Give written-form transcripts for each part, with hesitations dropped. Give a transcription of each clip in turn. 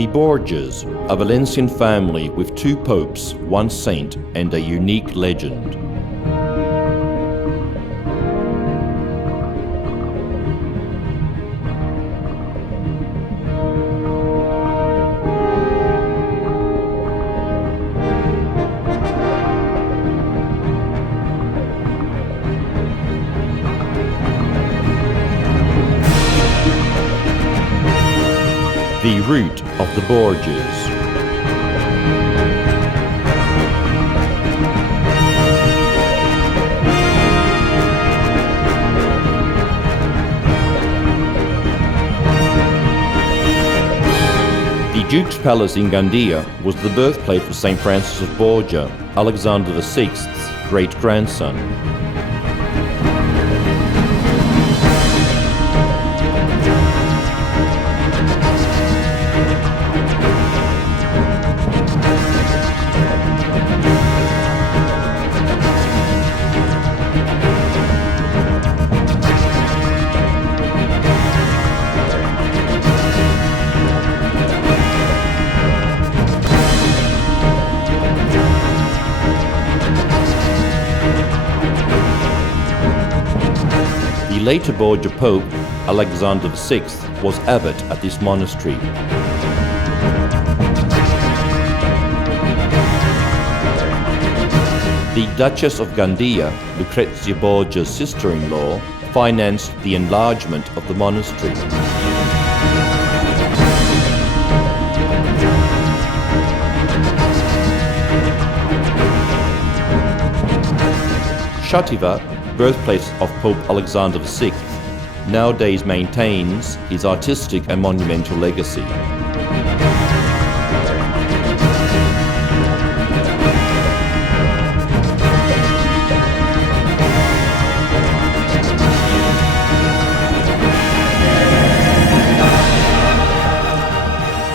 The Borgias, a Valencian family with two popes, one saint, and a unique legend. The route of the Borgias. The Duke's Palace in Gandia was the birthplace of St. Francis of Borgia, Alexander VI's great-grandson. The later Borgia Pope, Alexander VI, was abbot at this monastery. The Duchess of Gandia, Lucrezia Borgia's sister-in-law, financed the enlargement of the monastery. Xàtiva, birthplace of Pope Alexander VI, nowadays maintains his artistic and monumental legacy.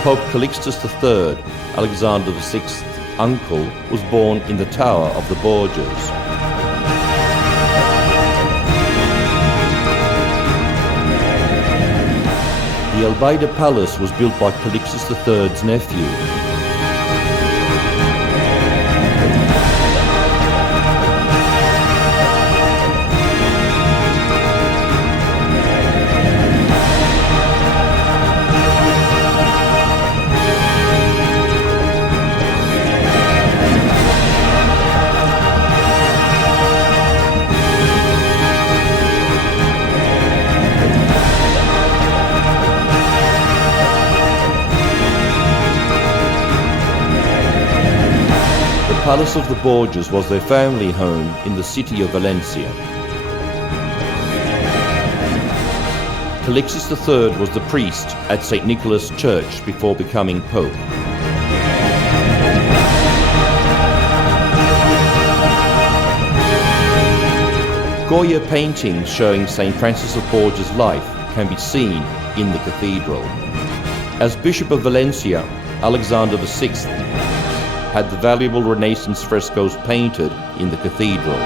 Pope Calixtus III, Alexander VI's uncle, was born in the tower of the Borgias. The Albaida Palace was built by Calixtus III's nephew. The Palace of the Borgias was their family home in the city of Valencia. Calixtus III was the priest at St. Nicholas Church before becoming Pope. Goya paintings showing St. Francis of Borgia's life can be seen in the cathedral. As Bishop of Valencia, Alexander VI had the valuable Renaissance frescoes painted in the cathedral.